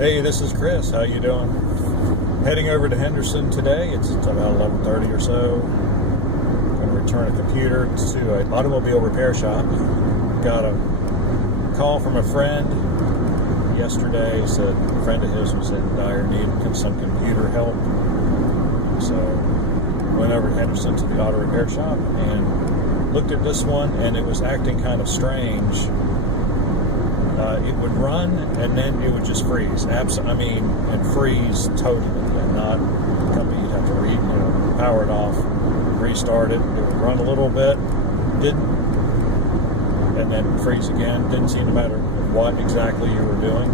Hey, this is Chris. How you doing? Heading over to Henderson today. It's about 11:30 or so. Going to return a computer to an automobile repair shop. Got a call from a friend yesterday. Said a friend of his was in dire need of some computer help. So went over to Henderson to the auto repair shop and looked at this one, and it was acting kind of strange. It would run and then it would just freeze. And freeze totally, and not company. You'd have to power it off, restart it. It would run a little bit, didn't, and then freeze again. Didn't seem to matter what exactly you were doing.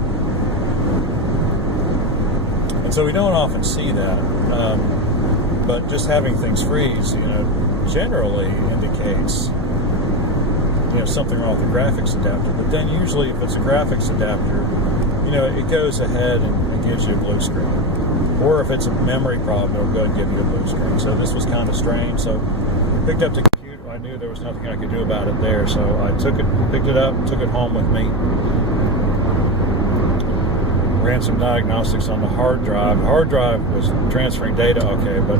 And so we don't often see that, but just having things freeze, generally indicates something wrong with the graphics adapter. But then usually if it's a graphics adapter, it goes ahead and gives you a blue screen. Or if it's a memory problem, it'll go and give you a blue screen. So this was kind of strange. So picked up the computer. I knew there was nothing I could do about it there. So I picked it up, took it home with me. Ran some diagnostics on the hard drive. The hard drive was transferring data okay, but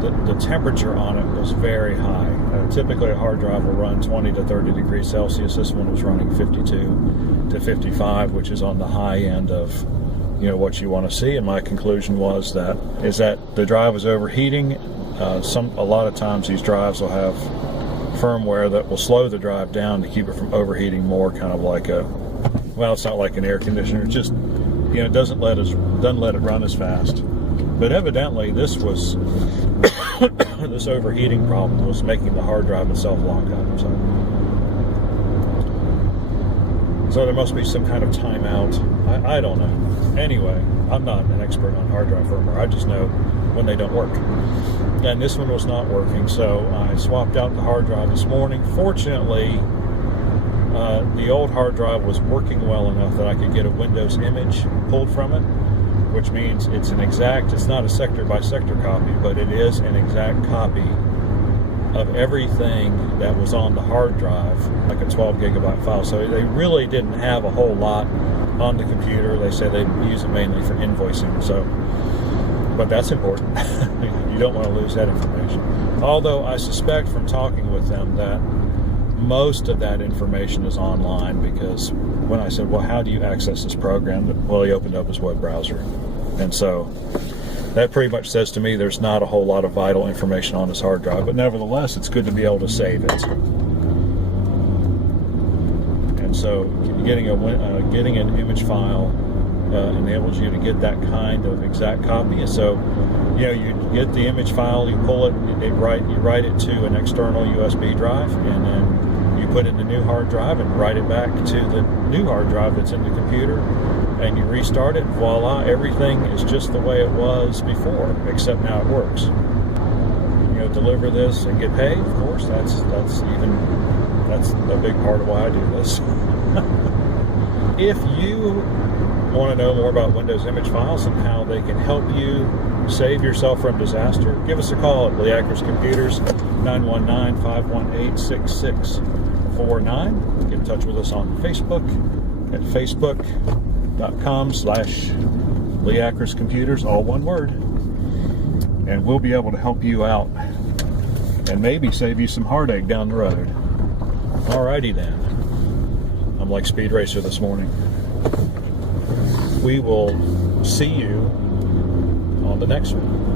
the temperature on it was very high. Typically a hard drive will run 20 to 30 degrees Celsius. This one was running 52 to 55, which is on the high end of what you want to see. And my conclusion was that the drive was overheating. A lot of times these drives will have firmware that will slow the drive down to keep it from overheating more, kind of like it's not like an air conditioner. It just doesn't let it run as fast. But evidently this was this overheating problem was making the hard drive itself lock up. So there must be some kind of timeout. I don't know. Anyway, I'm not an expert on hard drive firmware. I just know when they don't work. And this one was not working, so I swapped out the hard drive this morning. Fortunately, the old hard drive was working well enough that I could get a Windows image pulled from it, which means it's not a sector by sector copy, but it is an exact copy of everything that was on the hard drive, like a 12 gigabyte file. So they really didn't have a whole lot on the computer. They say they use it mainly for invoicing. But that's important. You don't want to lose that information. Although I suspect from talking with them that most of that information is online, because when I said, well, how do you access this program? Well, he opened up his web browser. And so that pretty much says to me there's not a whole lot of vital information on this hard drive, but nevertheless, it's good to be able to save it. And so getting an image file enables you to get that kind of exact copy. And so, you get the image file, you pull it, you write it to an external USB drive, and then you put it in the new hard drive and write it back to the new hard drive that's in the computer, and you restart it. Voila, everything is just the way it was before, except now it works. Deliver this and get paid. Of course, that's a big part of why I do this. If you want to know more about Windows image files and how they can help you save yourself from disaster, give us a call at Lee Akers Computers, 919-518-6649. Get in touch with us on Facebook at facebook.com/Lee Akers Computers, all one word. And we'll be able to help you out and maybe save you some heartache down the road. Alrighty then. I'm like Speed Racer this morning. We will see you on the next one.